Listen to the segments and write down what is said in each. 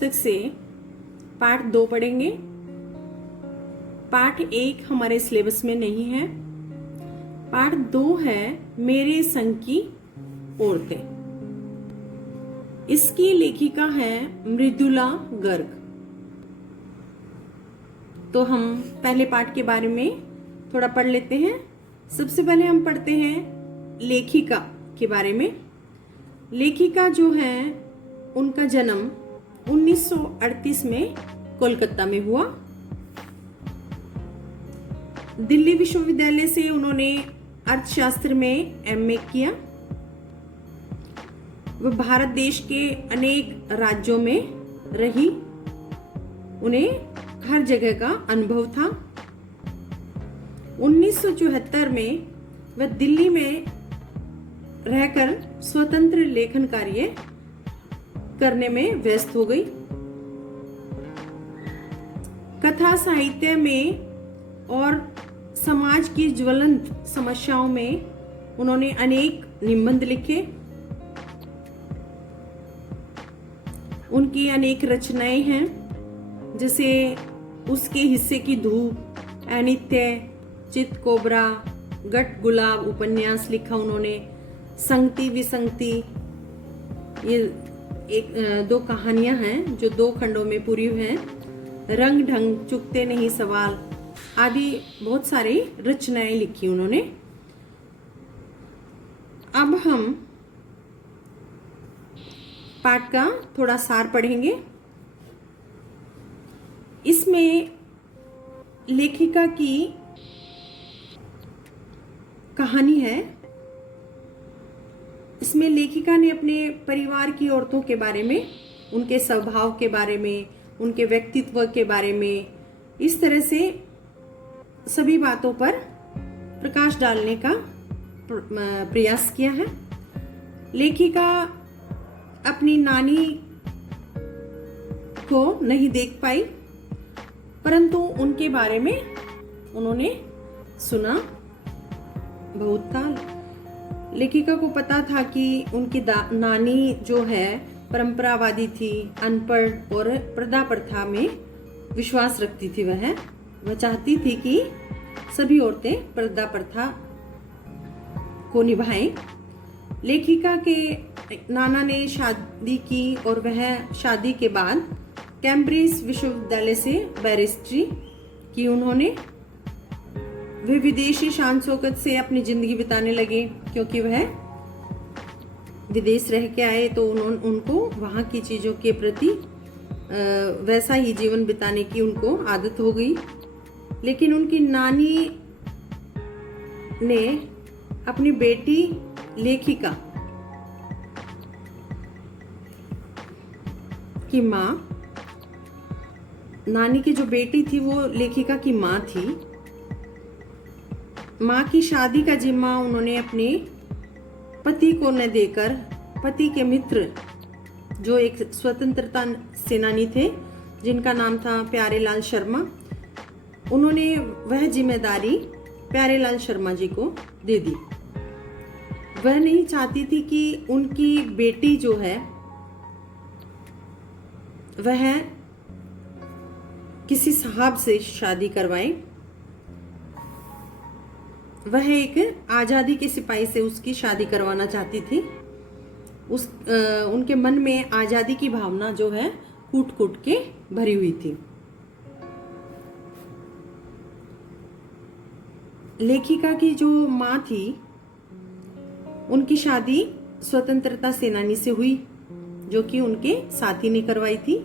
पुस्तक से पाठ 2 पढ़ेंगे। पाठ 1 हमारे सिलेबस में नहीं है। पाठ 2 है मेरे संग की औरतें। इसकी लेखिका है मृदुला गर्ग। तो हम पहले पाठ के बारे में थोड़ा पढ़ लेते हैं। सबसे पहले हम पढ़ते हैं लेखिका के बारे में। लेखिका जो है उनका जन्म 1938 में कोलकाता में हुआ। दिल्ली विश्वविद्यालय से उन्होंने अर्थशास्त्र में एमए किया। वह भारत देश के अनेक राज्यों में रही। उन्हें हर जगह का अनुभव था। 1974 में वह दिल्ली में रहकर स्वतंत्र लेखन कार्य करने में व्यस्त हो गई। कथा साहित्य में और समाज की ज्वलंत समस्याओं में उन्होंने अनेक निबंध लिखे। उनकी अनेक रचनाएं हैं, जैसे उसके हिस्से की धूप, अनित्य, चित कोबरा, गट गुलाब उपन्यास लिखा उन्होंने। संगति विसंगति, ये 2 कहानियां हैं जो 2 खंडों में पूरी हैं। रंग ढंग, चुकते नहीं सवाल आदि बहुत सारी रचनाएं लिखी उन्होंने। अब हम पाठ का थोड़ा सार पढ़ेंगे। इसमें लेखिका की कहानी है। इसमें लेखिका ने अपने परिवार की औरतों के बारे में, उनके स्वभाव के बारे में, उनके व्यक्तित्व के बारे में, इस तरह से सभी बातों पर प्रकाश डालने का प्रयास किया है। लेखिका अपनी नानी को नहीं देख पाई, परंतु उनके बारे में उन्होंने सुना बहुत था। लेखिका को पता था कि उनकी नानी जो है परंपरावादी थी, अनपढ़ और प्रथा प्रथा में विश्वास रखती थी। वह चाहती थी कि सभी औरतें प्रथा प्रथा को निभाएं। लेखिका के नाना ने शादी की और वह शादी के बाद कैम्ब्रिज विश्वविद्यालय से बैरिस्ट्री की उन्होंने। वे विदेशी शान शौकत से अपनी जिंदगी बिताने लगे, क्योंकि वह विदेश रह के आए तो उनको वहाँ की चीज़ों के प्रति वैसा ही जीवन बिताने की उनको आदत हो गई। लेकिन उनकी नानी ने अपनी बेटी लेखिका की माँ, नानी की जो बेटी थी वो लेखिका की माँ थी। माँ की शादी का जिम्मा उन्होंने अपने पति को न देकर, पति के मित्र जो एक स्वतंत्रता सेनानी थे जिनका नाम था प्यारेलाल शर्मा, उन्होंने वह जिम्मेदारी प्यारेलाल शर्मा जी को दे दी। वह नहीं चाहती थी कि उनकी बेटी जो है वह किसी साहब से शादी करवाए। वह एक आजादी के सिपाही से उसकी शादी करवाना चाहती थी। उनके मन में आजादी की भावना जो है कूट कूट के भरी हुई थी। लेखिका की जो माँ थी, उनकी शादी स्वतंत्रता सेनानी से हुई, जो कि उनके साथी ने करवाई थी।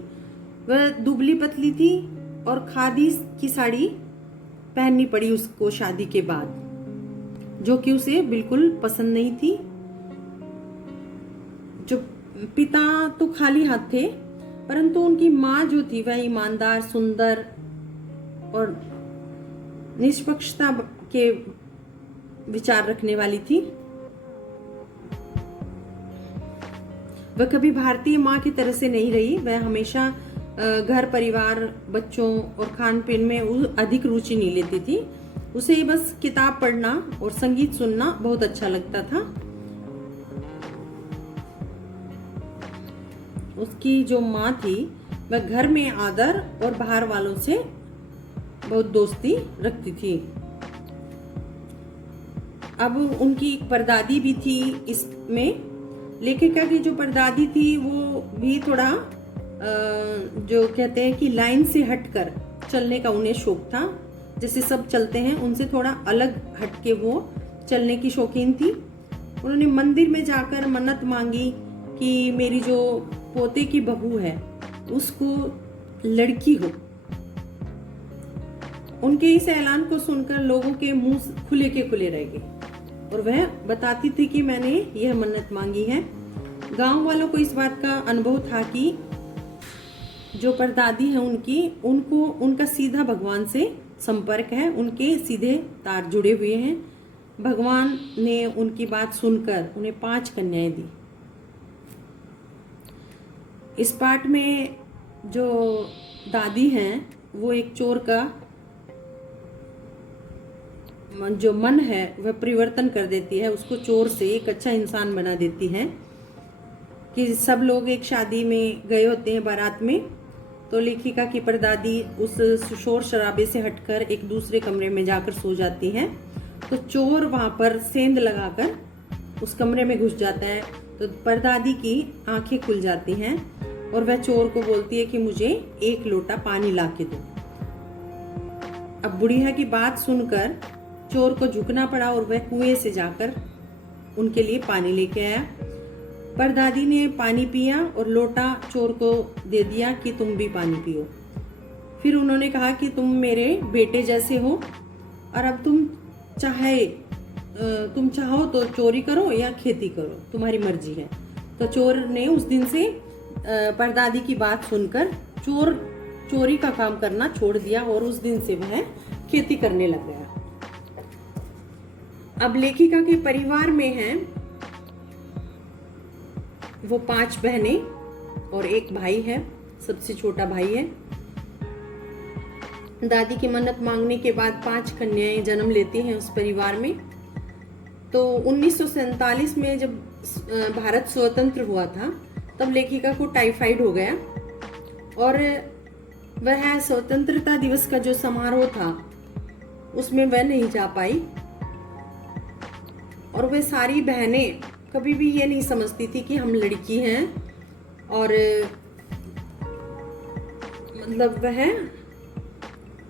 वह दुबली पतली थी और खादी की साड़ी पहननी पड़ी उसको शादी के बाद, जो कि उसे बिल्कुल पसंद नहीं थी। जो पिता तो खाली हाथ थे, परंतु उनकी माँ जो थी वह ईमानदार, सुंदर और निष्पक्षता के विचार रखने वाली थी। वह कभी भारतीय माँ की तरह से नहीं रही। वह हमेशा घर परिवार, बच्चों और खान पीन में अधिक रुचि नहीं लेती थी। उसे बस किताब पढ़ना और संगीत सुनना बहुत अच्छा लगता था। उसकी जो माँ थी वह घर में आदर और बाहर वालों से बहुत दोस्ती रखती थी। अब उनकी एक परदादी भी थी इसमें। लेखिका की जो परदादी थी वो भी थोड़ा जो कहते हैं कि लाइन से हटकर चलने का उन्हें शौक था। जैसे सब चलते हैं उनसे थोड़ा अलग हटके वो चलने की शौकीन थी। उन्होंने मंदिर में जाकर मन्नत मांगी कि मेरी जो पोते की बहू है उसको लड़की हो। उनके इस ऐलान को सुनकर लोगों के मुंह खुले के खुले रह गए और वह बताती थी कि मैंने यह मन्नत मांगी है। गांव वालों को इस बात का अनुभव था कि जो परदादी है उनको उनका सीधा भगवान से संपर्क है, उनके सीधे तार जुड़े हुए हैं। भगवान ने उनकी बात सुनकर उन्हें 5 कन्याएं दी। इस पाठ में जो दादी हैं वो एक चोर का जो मन है वह परिवर्तन कर देती है, उसको चोर से एक अच्छा इंसान बना देती है। कि सब लोग एक शादी में गए होते हैं बारात में, तो लेखिका की परदादी उस शोर शराबे से हटकर एक दूसरे कमरे में जाकर सो जाती है। तो चोर वहां पर सेंध लगाकर उस कमरे में घुस जाता है। तो परदादी की आंखें खुल जाती हैं और वह चोर को बोलती है कि मुझे 1 लोटा पानी ला के दो। अब बुढ़िया की बात सुनकर चोर को झुकना पड़ा और वह कुएं से जाकर उनके लिए पानी लेके आया। परदादी ने पानी पिया और लोटा चोर को दे दिया कि तुम भी पानी पियो। फिर उन्होंने कहा कि तुम मेरे बेटे जैसे हो और अब तुम चाहो तो चोरी करो या खेती करो, तुम्हारी मर्जी है। तो चोर ने उस दिन से परदादी की बात सुनकर चोरी का काम करना छोड़ दिया और उस दिन से वह खेती करने लग गया। अब लेखिका के परिवार में हैं वो 5 बहनें और 1 भाई है, सबसे छोटा भाई है। दादी की मन्नत मांगने के बाद 5 कन्याएं जन्म लेती हैं उस परिवार में। तो 1947 में जब भारत स्वतंत्र हुआ था तब लेखिका को टाइफाइड हो गया और वह स्वतंत्रता दिवस का जो समारोह था उसमें वह नहीं जा पाई। और वह सारी बहनें कभी भी ये नहीं समझती थी कि हम लड़की हैं और मतलब वह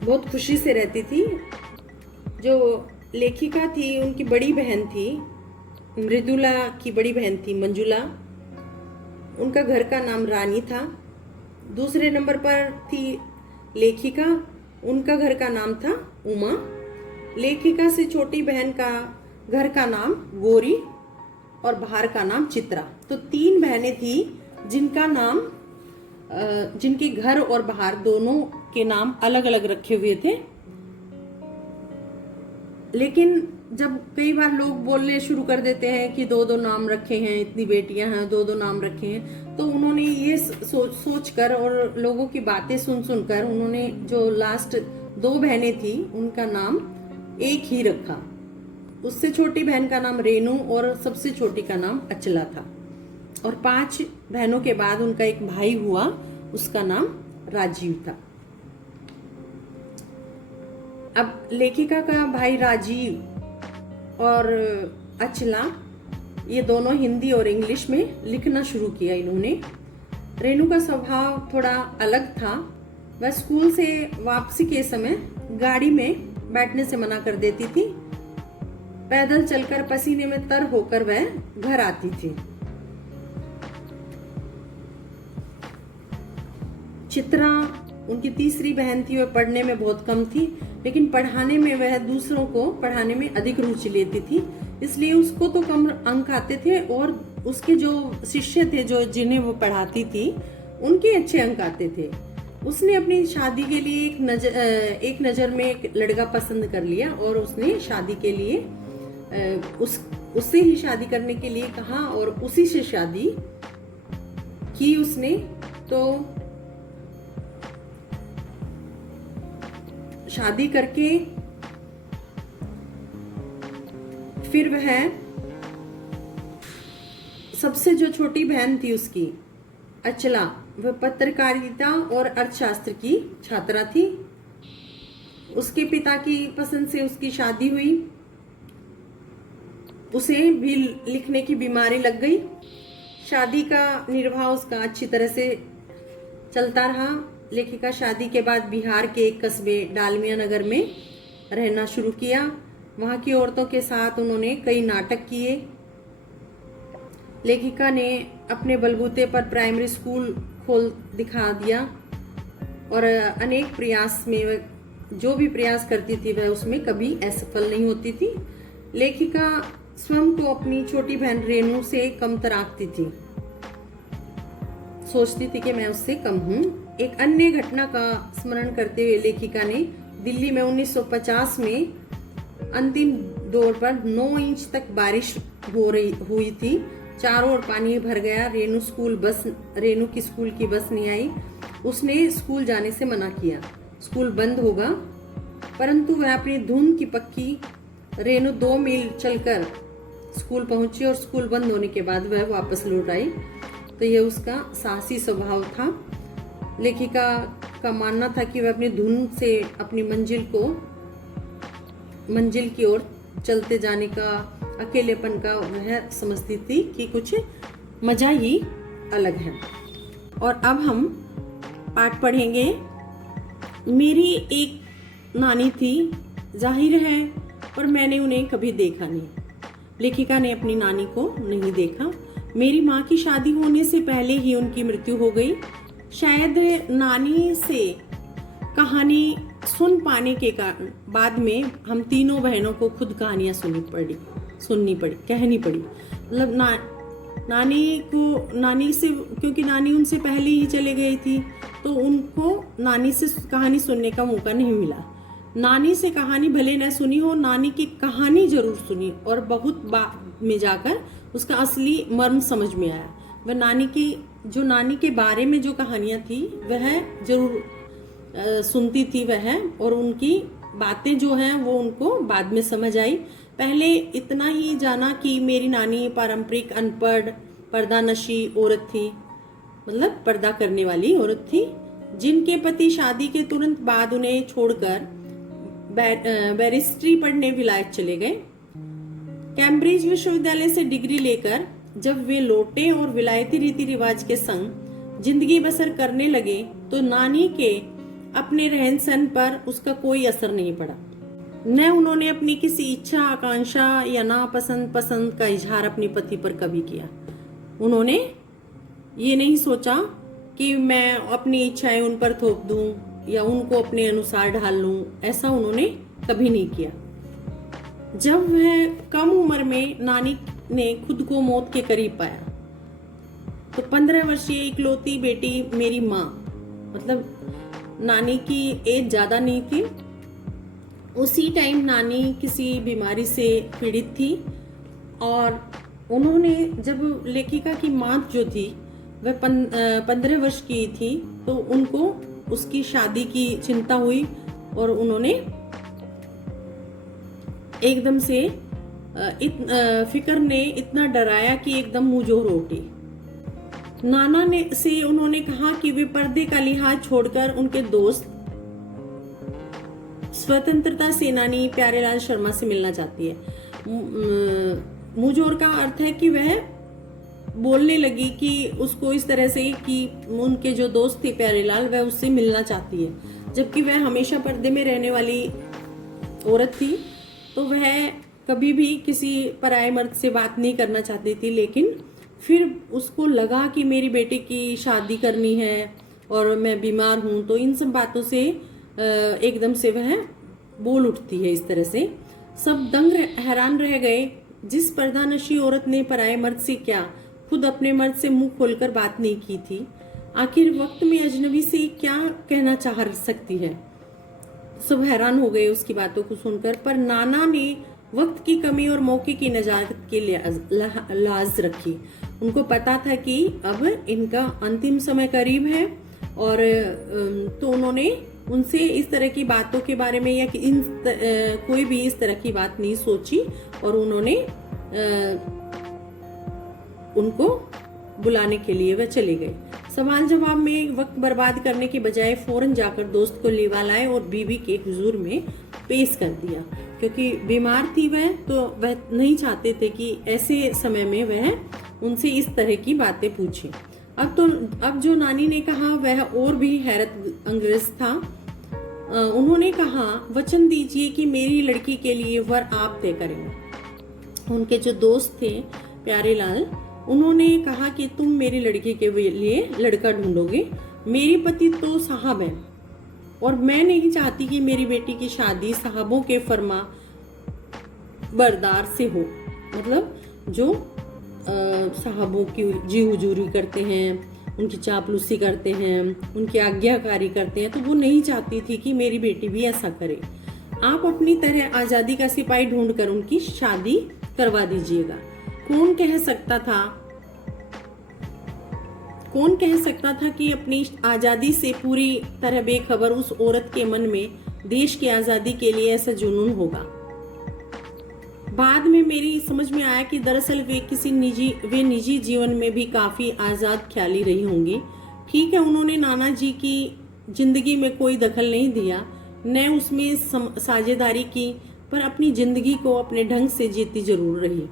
बहुत खुशी से रहती थी। जो लेखिका थी उनकी बड़ी बहन थी, मृदुला की बड़ी बहन थी मंजुला, उनका घर का नाम रानी था। दूसरे नंबर पर थी लेखिका, उनका घर का नाम था उमा। लेखिका से छोटी बहन का घर का नाम गोरी और बाहर का नाम चित्रा। तो 3 बहनें थी जिनका नाम जिनके घर और बाहर दोनों के नाम अलग अलग रखे हुए थे। लेकिन जब कई बार लोग बोलने शुरू कर देते हैं कि 2-2 नाम रखे हैं, इतनी बेटियां हैं 2-2 नाम रखे हैं, तो उन्होंने ये सोच कर और लोगों की बातें सुनकर उन्होंने जो लास्ट 2 बहनें थी उनका नाम एक ही रखा। उससे छोटी बहन का नाम रेनू और सबसे छोटी का नाम अचला था। और 5 बहनों के बाद उनका एक भाई हुआ, उसका नाम राजीव था। अब लेखिका का भाई राजीव और अचला ये दोनों हिंदी और इंग्लिश में लिखना शुरू किया इन्होंने। रेनू का स्वभाव थोड़ा अलग था। वह स्कूल से वापसी के समय गाड़ी में बैठने से मना कर देती थी। पैदल चलकर पसीने में तर होकर वह घर आती थी। चित्रा उनकी तीसरी बहन थी। वह पढ़ने में बहुत कम थी, लेकिन पढ़ाने में वह दूसरों को पढ़ाने में अधिक रुचि लेती थी, इसलिए उसको तो कम अंक आते थे और उसके जो शिष्य थे जो जिन्हें वो पढ़ाती थी उनके अच्छे अंक आते थे। उसने अपनी शादी के लिए एक नजर में एक लड़का पसंद कर लिया और उसने शादी के लिए उससे ही शादी करने के लिए कहा और उसी से शादी की उसने। तो शादी करके फिर वह सबसे जो छोटी बहन थी उसकी अचला, वह पत्रकारिता और अर्थशास्त्र की छात्रा थी। उसके पिता की पसंद से उसकी शादी हुई। उसे भी लिखने की बीमारी लग गई। शादी का निर्वाह उसका अच्छी तरह से चलता रहा। लेखिका शादी के बाद बिहार के एक कस्बे डालमिया नगर में रहना शुरू किया। वहाँ की औरतों के साथ उन्होंने कई नाटक किए। लेखिका ने अपने बलबूते पर प्राइमरी स्कूल खोल दिखा दिया और अनेक प्रयास में वह जो भी प्रयास करती थी वह उसमें कभी असफल नहीं होती थी। लेखिका स्वयं को अपनी छोटी बहन रेणु से कम तराकती थी, सोचती थी कि मैं उससे कम हूँ। एक अन्य घटना का स्मरण करते हुए लेखिका ने दिल्ली में 1950 में अंतिम दौर पर 9 इंच तक बारिश हुई थी। चारों ओर पानी भर गया। रेणु की स्कूल की बस नहीं आई। उसने स्कूल जाने से मना किया। स्कूल बंद होगा, परंतु वह अपनी धुन की पक्की रेणु 2 मील चलकर स्कूल पहुंची और स्कूल बंद होने के बाद वह वापस लौट आई। तो यह उसका साहसी स्वभाव था। लेखिका का मानना था कि वह अपनी धुन से अपनी मंजिल की ओर चलते जाने का, अकेलेपन का वह समझती थी कि कुछ मजा ही अलग है। और अब हम पाठ पढ़ेंगे। मेरी एक नानी थी, जाहिर है, पर मैंने उन्हें कभी देखा नहीं। लेखिका ने अपनी नानी को नहीं देखा। मेरी माँ की शादी होने से पहले ही उनकी मृत्यु हो गई। शायद नानी से कहानी सुन पाने के कारण बाद में हम तीनों बहनों को खुद कहानियां कहनी पड़ी। मतलब नानी से, क्योंकि नानी उनसे पहले ही चले गई थी, तो उनको नानी से कहानी सुनने का मौका नहीं मिला। नानी से कहानी भले न सुनी हो, नानी की कहानी जरूर सुनी और बहुत बाद में जाकर उसका असली मर्म समझ में आया। वह नानी के बारे में जो कहानियां थी वह जरूर सुनती थी वह, और उनकी बातें जो हैं वो उनको बाद में समझ आई। पहले इतना ही जाना कि मेरी नानी पारंपरिक अनपढ़ पर्दानशी औरत थी, मतलब पर्दा करने वाली औरत थी, जिनके पति शादी के तुरंत बाद उन्हें छोड़कर बैरिस्ट्री पढ़ने विलायत चले गए। कैम्ब्रिज विश्वविद्यालय से डिग्री लेकर जब वे लौटे और विलायती रीति रिवाज के संग जिंदगी बसर करने लगे तो नानी के अपने रहन सहन पर उसका कोई असर नहीं पड़ा। न उन्होंने अपनी किसी इच्छा, आकांक्षा या नापसंद पसंद का इजहार अपने पति पर कभी किया। उन्होंने ये नहीं सोचा कि मैं अपनी इच्छाएं उन पर थोप दूं या उनको अपने अनुसार ढाल लूं, ऐसा उन्होंने कभी नहीं किया। जब वह कम उम्र में नानी ने खुद को मौत के करीब पाया तो 15 वर्षीय इकलौती बेटी मेरी माँ, मतलब नानी की एज ज्यादा नहीं थी, उसी टाइम नानी किसी बीमारी से पीड़ित थी। और उन्होंने, जब लेखिका की माँ जो थी वह 15 वर्ष की थी, तो उनको उसकी शादी की चिंता हुई और उन्होंने एकदम से फिक्र ने इतना डराया कि एकदम मुंह जोर उठी। नाना ने से उन्होंने कहा कि वे पर्दे का लिहाज छोड़कर उनके दोस्त स्वतंत्रता सेनानी प्यारेलाल शर्मा से मिलना चाहती है। मुंहजोर का अर्थ है कि वह बोलने लगी कि उसको इस तरह से कि उनके जो दोस्त थे प्यारेलाल, वह उससे मिलना चाहती है, जबकि वह हमेशा पर्दे में रहने वाली औरत थी। तो वह कभी भी किसी पराये मर्द से बात नहीं करना चाहती थी। लेकिन फिर उसको लगा कि मेरी बेटे की शादी करनी है और मैं बीमार हूँ, तो इन सब बातों से एकदम से वह बोल उठती है इस तरह से। सब दंग हैरान रह गए। जिस पर्दानशी औरत ने पराये मर्द से क्या, खुद अपने मर्द से मुंह खोलकर बात नहीं की थी, आखिर वक्त में अजनबी से क्या कहना चाह सकती है। सब हैरान हो गए उसकी बातों को सुनकर। पर नाना ने वक्त की कमी और मौके की नजाकत के लाज रखी। उनको पता था कि अब इनका अंतिम समय करीब है, और तो उन्होंने उनसे इस तरह की बातों के बारे में या कोई भी इस तरह की बात नहीं सोची, और उन्होंने उनको बुलाने के लिए वह चले गए। सवाल जवाब में वक्त बर्बाद करने के बजाय फौरन जाकर दोस्त को लिवा लाए और बीवी के हुजूर में पेश कर दिया। क्योंकि बीमार थी वह, तो वह नहीं चाहते थे कि ऐसे समय में वह उनसे इस तरह की बातें पूछे। अब जो नानी ने कहा वह और भी हैरत अंगेज था। उन्होंने कहा, वचन दीजिए कि मेरी लड़की के लिए वर आप तय करेंगे। उनके जो दोस्त थे प्यारेलाल, उन्होंने कहा कि तुम मेरी लड़की के लिए लड़का ढूंढोगे। मेरी पति तो साहब है और मैं नहीं चाहती कि मेरी बेटी की शादी साहबों के फरमा बरदार से हो। मतलब जो साहबों की जी हुजूरी करते हैं, उनकी चापलूसी करते हैं, उनकी आज्ञाकारी करते हैं, तो वो नहीं चाहती थी कि मेरी बेटी भी ऐसा करे। आप अपनी तरह आजादी का सिपाही ढूंढकर उनकी शादी करवा दीजिएगा। कौन कह सकता था कि अपनी आजादी से पूरी तरह बेखबर उस औरत के मन में देश की आजादी के लिए ऐसा जुनून होगा। बाद में मेरी समझ में आया कि दरअसल वे निजी जीवन में भी काफी आजाद ख्याली रही होंगी। ठीक है, उन्होंने नाना जी की जिंदगी में कोई दखल नहीं दिया, न उसमें साझेदारी की, पर अपनी जिंदगी को अपने ढंग से जीती जरूर रही।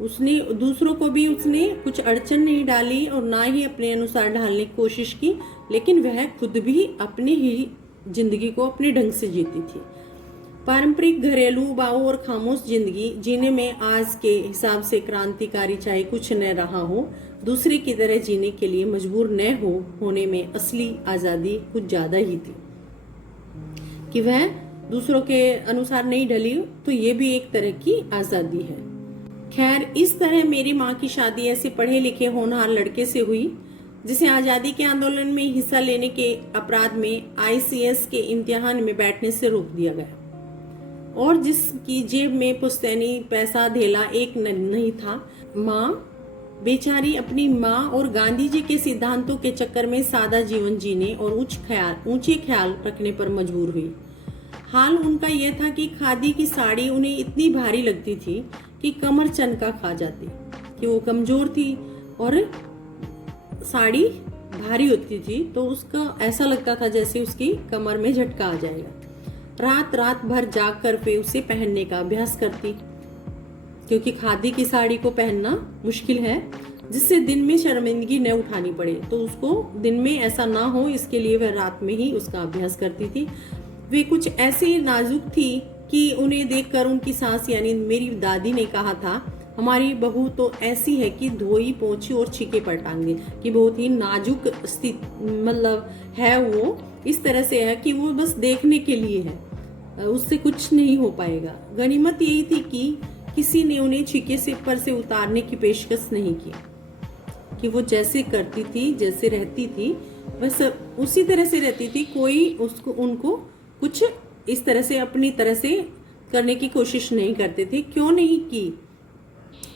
उसने दूसरों को भी उसने कुछ अड़चन नहीं डाली और ना ही अपने अनुसार ढालने की कोशिश की, लेकिन वह खुद भी अपनी ही जिंदगी को अपने ढंग से जीती थी। पारंपरिक घरेलू उबाऊ और खामोश जिंदगी जीने में आज के हिसाब से क्रांतिकारी चाहे कुछ न रहा हो, दूसरे की तरह जीने के लिए मजबूर न होने में असली आजादी कुछ ज्यादा ही थी। कि वह दूसरों के अनुसार नहीं ढली, तो ये भी एक तरह की आजादी है। खैर, इस तरह मेरी माँ की शादी ऐसे पढ़े लिखे होनहार लड़के से हुई जिसे आजादी के आंदोलन में हिस्सा लेने के अपराध में ICS के इम्तिहान में बैठने से रोक दिया गया और जिसकी जेब में पुश्तैनी पैसा धेला एक नहीं था। माँ बेचारी अपनी माँ और गांधी जी के सिद्धांतों के चक्कर में सादा जीवन जीने और ऊंचे ख्याल रखने पर मजबूर हुई। हाल उनका यह था कि खादी की साड़ी उन्हें इतनी भारी लगती थी कि कमर चनका खा जाती, कि वो कमजोर थी और साड़ी भारी होती थी, तो उसका ऐसा लगता था जैसे उसकी कमर में झटका आ जाएगा। रात भर जाग कर वे उसे पहनने का अभ्यास करती, क्योंकि खादी की साड़ी को पहनना मुश्किल है, जिससे दिन में शर्मिंदगी न उठानी पड़े। तो उसको दिन में ऐसा ना हो, इसके लिए वह रात में ही उसका अभ्यास करती थी। वे कुछ ऐसे नाजुक थी कि उन्हें देखकर उनकी सास यानी मेरी दादी ने कहा था, हमारी बहू तो ऐसी है कि धोई पोंछी और छीके पर टांगे, कि बहुत ही नाजुक स्थिति मतलब है, वो इस तरह से है कि वो बस देखने के लिए है, उससे कुछ नहीं हो पाएगा। गनीमत यही थी कि किसी ने उन्हें छीके से पर से उतारने की पेशकश नहीं की, कि वो जैसे करती थी, जैसे रहती थी, बस उसी तरह से रहती थी। कोई उनको कुछ इस तरह से अपनी तरह से करने की कोशिश नहीं करते थे। क्यों नहीं की?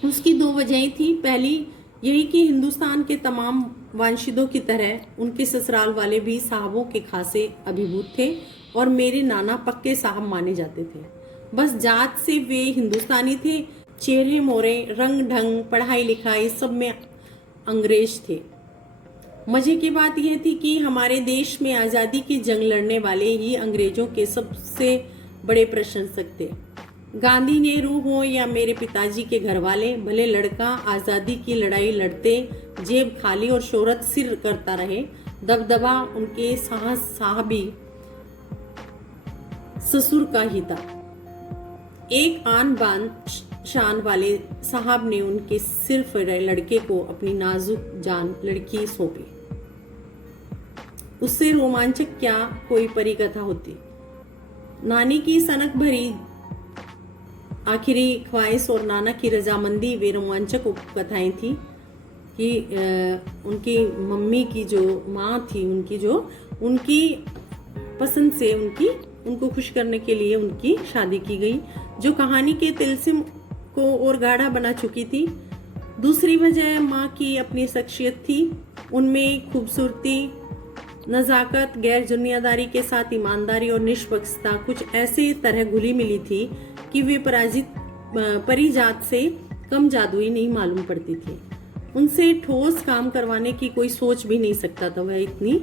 उसकी दो वजहें थी। पहली यही कि हिंदुस्तान के तमाम वंशजों की तरह उनके ससुराल वाले भी साहबों के खासे अभिभूत थे और मेरे नाना पक्के साहब माने जाते थे। बस जात से वे हिंदुस्तानी थे, चेहरे मोरे, रंग ढंग, पढ़ाई लिखाई सब में अंग्रेज थे। मजे की बात यह थी कि हमारे देश में आज़ादी की जंग लड़ने वाले ही अंग्रेजों के सबसे बड़े प्रशंसक थे। गांधी नेहरू हो या मेरे पिताजी के घर वाले, भले लड़का आज़ादी की लड़ाई लड़ते जेब खाली और शोहरत सिर करता रहे, दबदबा उनके साहबी ससुर का ही था। एक आन बान शान वाले साहब ने उनके सिर्फ लड़के को अपनी नाजुक जान लड़की सौंपी। उससे रोमांचक क्या कोई परी कथा होती। नानी की सनक भरी आखिरी ख्वाहिश और नाना की रजामंदी वे रोमांचक कथाएं थी कि उनकी मम्मी की जो माँ थी, उनकी पसंद से उनको खुश करने के लिए उनकी शादी की गई, जो कहानी के तिलस्म को और गाढ़ा बना चुकी थी। दूसरी वजह माँ की अपनी शख्सियत थी। उनमें खूबसूरती, नजाकत, गैर दुनियादारी के साथ ईमानदारी और निष्पक्षता कुछ ऐसे तरह घुली मिली थी कि वे परिजात से कम जादुई नहीं मालूम पड़ती थी। उनसे ठोस काम करवाने की कोई सोच भी नहीं सकता था, वह इतनी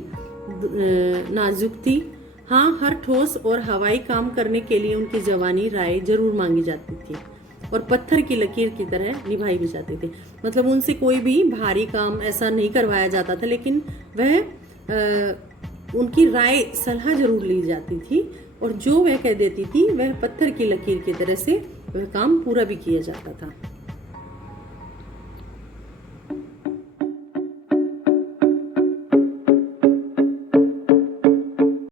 नाजुक थी। हाँ, हर ठोस और हवाई काम करने के लिए उनकी जवानी राय जरूर मांगी जाती थी और पत्थर की लकीर की तरह निभाई भी जाती थी। मतलब उनसे कोई भी भारी काम ऐसा नहीं करवाया जाता था, लेकिन वह उनकी राय सलाह जरूर ली जाती थी और जो वह कह देती थी वह पत्थर की लकीर की तरह से वह काम पूरा भी किया जाता था।